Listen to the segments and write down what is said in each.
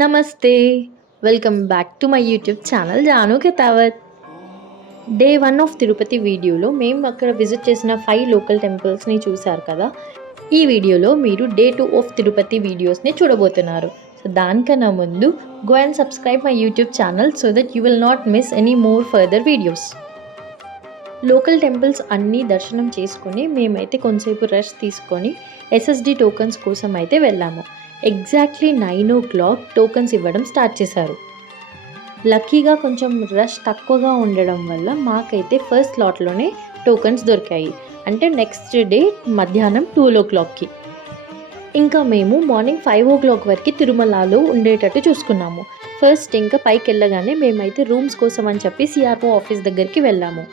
నమస్తే. Welcome back to my YouTube channel Janu Ketavath. Day 1 of Tirupati వీడియోలో మేము అక్కడ విజిట్ చేసిన 5 లోకల్ టెంపుల్స్‌ని చూసారు కదా! ఈ వీడియోలో మీరు డే 2 ఆఫ్ తిరుపతి వీడియోస్‌ని చూడబోతున్నారు. సో దానికన్నా ముందు go and subscribe my YouTube channel so that you will not miss any more further videos. Local temples అన్నీ దర్శనం చేసుకొని మేమైతే కొంతసేపు రెస్ట్ తీసుకొని ఎస్ఎస్డి టోకన్స్ కోసం అయితే వెళ్ళాము. ఎగ్జాక్ట్లీ 9 టోకన్స్ ఇవ్వడం స్టార్ట్ చేశారు. లక్కీగా కొంచెం రష్ తక్కువగా ఉండడం వల్ల మాకైతే ఫస్ట్ స్లాట్లోనే టోకన్స్ దొరికాయి. అంటే నెక్స్ట్ డే మధ్యాహ్నం 12 ఇంకా మేము మార్నింగ్ 5 వరకు తిరుమలలో ఉండేటట్టు చూసుకున్నాము. ఫస్ట్ ఇంకా పైకి వెళ్ళగానే మేమైతే రూమ్స్ కోసం అని చెప్పి సిఆర్ఓ ఆఫీస్ దగ్గరికి వెళ్ళాము.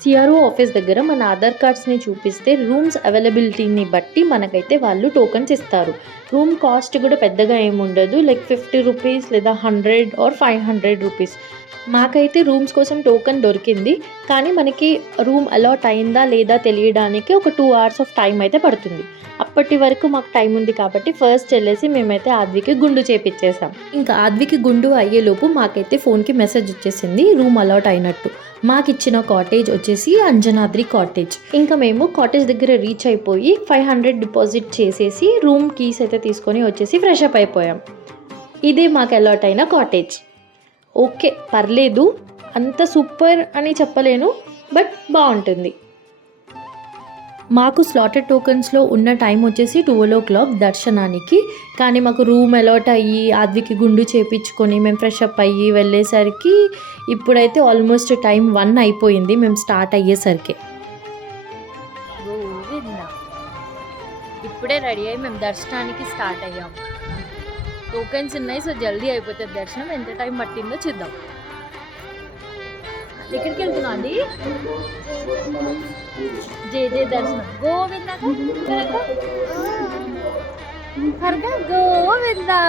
సిఆర్ఓ ఆఫీస్ దగ్గర మన ఆధార్ కార్డ్స్ని చూపిస్తే రూమ్స్ అవైలబిలిటీని బట్టి మనకైతే వాళ్ళు టోకన్స్ ఇస్తారు. రూమ్ కాస్ట్ కూడా పెద్దగా ఏముండదు, లైక్ 50 రూపీస్ లేదా 100 ఆర్ 500 రూపీస్. మాకైతే రూమ్స్ కోసం టోకన్ దొరికింది, కానీ మనకి రూమ్ అలాట్ అయిందా లేదా తెలియడానికి ఒక 2 hours ఆఫ్ టైం అయితే పడుతుంది. అప్పటి వరకు మాకు టైం ఉంది కాబట్టి ఫస్ట్ వెళ్ళేసి మేమైతే ఆద్వికి గుండు చేపించేసాం. ఇంకా ఆద్వికి గుండు అయ్యేలోపు మాకైతే ఫోన్కి మెసేజ్ వచ్చేసింది రూమ్ అలాట్ అయినట్టు. మాకు ఇచ్చిన కాటేజ్ వచ్చేసి అంజనాద్రి కాటేజ్. ఇంకా మేము కాటేజ్ దగ్గర రీచ్ అయిపోయి 500 డిపాజిట్ చేసేసి రూమ్ కీస్ అయితే తీసుకొని వచ్చేసి ఫ్రెష్ అప్ అయిపోయాం. ఇదే మాకు అలాట్ అయిన కాటేజ్. ఓకే, పర్లేదు, అంత సూపర్ అని చెప్పలేను, బట్ బాగుంటుంది. మాకు స్లాటెడ్ టోకన్స్లో ఉన్న టైం వచ్చేసి 12 దర్శనానికి. కానీ మాకు రూమ్ అలాట్ అయ్యి ఆద్వికి గుండు చేపించుకొని మేము ఫ్రెష్ అప్ అయ్యి వెళ్ళేసరికి ఇప్పుడైతే ఆల్మోస్ట్ టైం 1 అయిపోయింది మేము స్టార్ట్ అయ్యేసరికి. ఇప్పుడే రెడీ అయ్యి మేము దర్శనానికి స్టార్ట్ అయ్యాం. టోకెన్స్ ఉన్నాయి, సో జల్దీ అయిపోతుంది దర్శనం. ఎంత టైం పట్టిందో చూద్దాం. ఎక్కడికి వెళ్తున్నా అండి? జే దర్శనం. గోవిందా గోవిందా.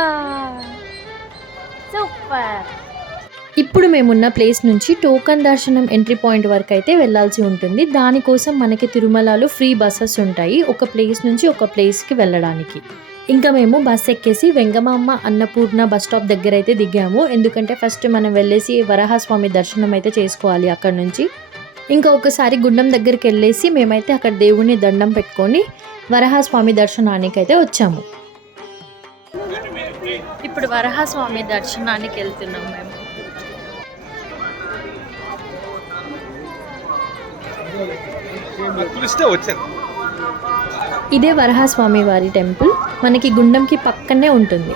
సూపర్. ఇప్పుడు మేమున్న ప్లేస్ నుంచి టోకన్ దర్శనం ఎంట్రీ పాయింట్ వరకు అయితే వెళ్ళాల్సి ఉంటుంది. దానికోసం మనకి తిరుమలలో ఫ్రీ బస్సెస్ ఉంటాయి ఒక ప్లేస్ నుంచి ఒక ప్లేస్కి వెళ్ళడానికి. ఇంకా మేము బస్ ఎక్కేసి వెంగమాంబ అన్నపూర్ణ బస్ స్టాప్ దగ్గర అయితే దిగాము. ఎందుకంటే ఫస్ట్ మనం వెళ్ళేసి వరాహస్వామి దర్శనం అయితే చేసుకోవాలి అక్కడ నుంచి. ఇంకా ఒకసారి గుండం దగ్గరికి వెళ్ళేసి మేమైతే అక్కడ దేవుణ్ణి దండం పెట్టుకొని వరాహస్వామి దర్శనానికి అయితే వచ్చాము. ఇప్పుడు వరాహస్వామి దర్శనానికి వెళ్తున్నాం మేము. ఇదే వరాహస్వామి వారి టెంపుల్, మనకి గుండంకి పక్కనే ఉంటుంది.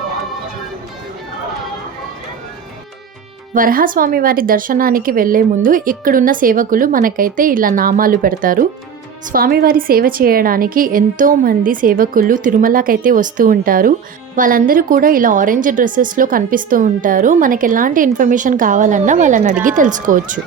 వరాహస్వామి వారి దర్శనానికి వెళ్ళే ముందు ఇక్కడున్న సేవకులు మనకైతే ఇలా నామాలు పెడతారు. స్వామివారి సేవ చేయడానికి ఎంతోమంది సేవకులు తిరుమలకైతే వస్తూ ఉంటారు. వాళ్ళందరూ కూడా ఇలా ఆరెంజ్ డ్రెస్సెస్లో కనిపిస్తూ ఉంటారు. మనకి ఎలాంటి ఇన్ఫర్మేషన్ కావాలన్నా వాళ్ళని అడిగి తెలుసుకోవచ్చు.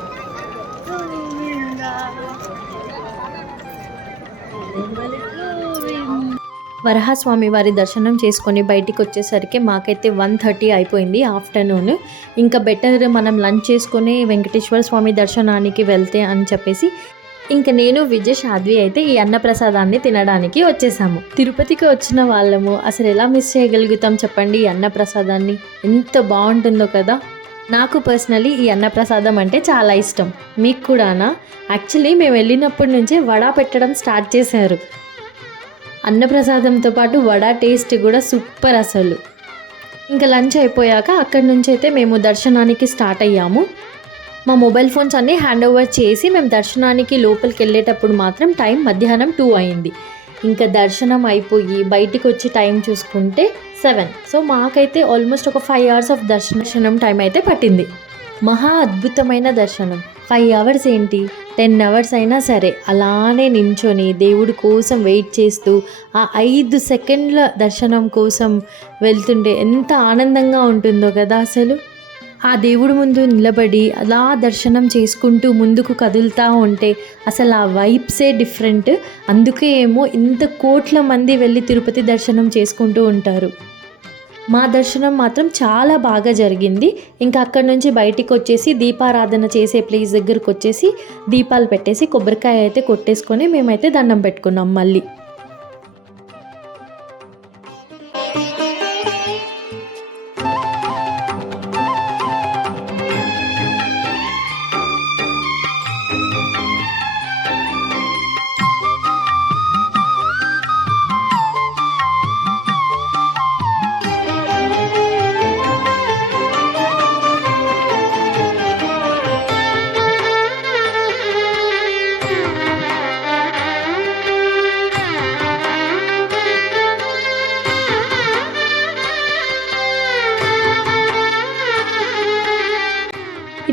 వరాహస్వామి వారి దర్శనం చేసుకొని బయటికి వచ్చేసరికి మాకైతే 1:30 అయిపోయింది ఆఫ్టర్నూన్. ఇంకా బెటర్ మనం లంచ్ చేసుకొని వెంకటేశ్వర స్వామి దర్శనానికి వెళ్తే అని చెప్పేసి ఇంకా నేను విజయ్ సాధ్వి అయితే ఈ అన్నప్రసాదాన్ని తినడానికి వచ్చేసాము. తిరుపతికి వచ్చిన వాళ్ళము అసలు ఎలా మిస్ చేయగలుగుతాం చెప్పండి ఈ అన్నప్రసాదాన్ని. ఎంత బాగుంటుందో కదా. నాకు పర్సనలీ ఈ అన్నప్రసాదం అంటే చాలా ఇష్టం. మీకు కూడానా? యాక్చువల్లీ మేము వెళ్ళినప్పటి నుంచే వడ పెట్టడం స్టార్ట్ చేశారు. అన్నప్రసాదంతో పాటు వడ టేస్ట్ కూడా సూపర్ అసలు. ఇంకా లంచ్ అయిపోయాక అక్కడి నుంచి అయితే మేము దర్శనానికి స్టార్ట్ అయ్యాము. మా మొబైల్ ఫోన్స్ అన్నీ హ్యాండ్ ఓవర్ చేసి మేము దర్శనానికి లోపలికి వెళ్ళేటప్పుడు మాత్రం టైం మధ్యాహ్నం 2 అయింది. ఇంకా దర్శనం అయిపోయి బయటికి వచ్చి టైం చూసుకుంటే 7. సో మాకైతే ఆల్మోస్ట్ ఒక 5 hours ఆఫ్ దర్శనం టైం అయితే పట్టింది. మహా అద్భుతమైన దర్శనం. 5 hours ఏంటి, 10 hours అయినా సరే అలానే నించొని దేవుడి కోసం వెయిట్ చేస్తూ ఆ 5 సెకండ్ల దర్శనం కోసం వెళ్తుంటే ఎంత ఆనందంగా ఉంటుందో కదా అసలు. ఆ దేవుడి ముందు నిలబడి అలా దర్శనం చేసుకుంటూ ముందుకు కదులుతూ ఉంటే అసలు ఆ వైబ్సే డిఫరెంట్. అందుకే ఏమో ఇంత కోట్ల మంది వెళ్ళి తిరుపతి దర్శనం చేసుకుంటూ ఉంటారు. మా దర్శనం మాత్రం చాలా బాగా జరిగింది. ఇంకా అక్కడి నుంచి బయటికి వచ్చేసి దీపారాధన చేసే ప్లేస్ దగ్గరకు వచ్చేసి దీపాలు పెట్టేసి కొబ్బరికాయ అయితే కొట్టేసుకొని మేమైతే దండం పెట్టుకున్నాం మళ్ళీ.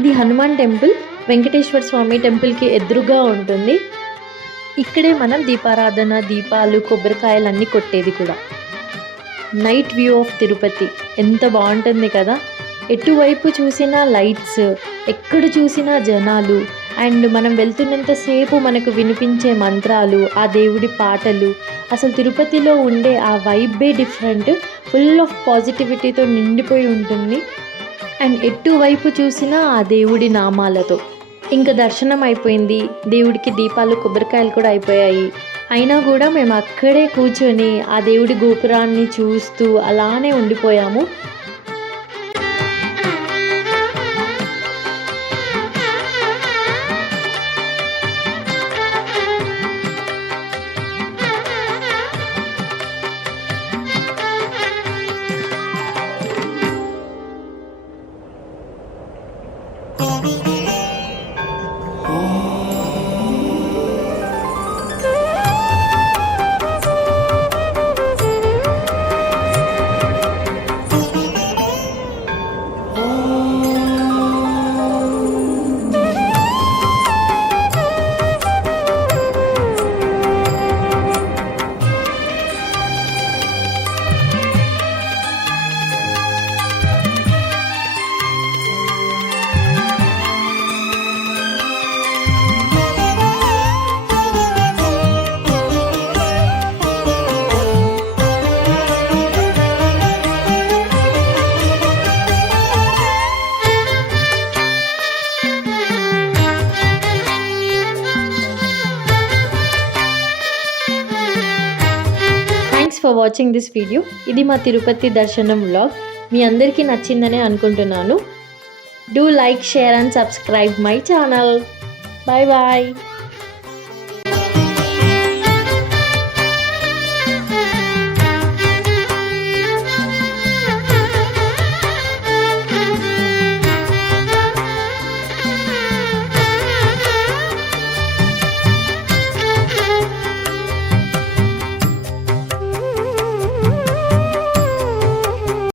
ఈ హనుమాన్ టెంపుల్ వెంకటేశ్వర స్వామి టెంపుల్కి ఎదురుగా ఉంటుంది. ఇక్కడే మనం దీపారాధన, దీపాలు, కొబ్బరికాయలు అన్నీ కొట్టేది కూడా. నైట్ వ్యూ ఆఫ్ తిరుపతి ఎంత బాగుంటుంది కదా. ఎటువైపు చూసినా లైట్స్, ఎక్కడ చూసినా జనాలు, అండ్ మనం వెళ్తున్నంతసేపు మనకు వినిపించే మంత్రాలు, ఆ దేవుడి పాటలు. అసలు తిరుపతిలో ఉండే ఆ వైబే డిఫరెంట్. ఫుల్ ఆఫ్ పాజిటివిటీతో నిండిపోయి ఉంటుంది. అండ్ ఎటువైపు చూసినా ఆ దేవుడి నామాలతో. ఇంకా దర్శనం అయిపోయింది, దేవుడికి దీపాలు, కొబ్బరికాయలు కూడా అయిపోయాయి. అయినా కూడా మేము అక్కడే కూర్చొని ఆ దేవుడి గోపురాన్ని చూస్తూ అలానే ఉండిపోయాము. Thanks for watching this video. ఇది మా తిరుపతి దర్శనం వ్లాగ్. మీ అందరికీ నచ్చిందనే అనుకుంటున్నాను. Do like, share and subscribe my channel. Bye bye.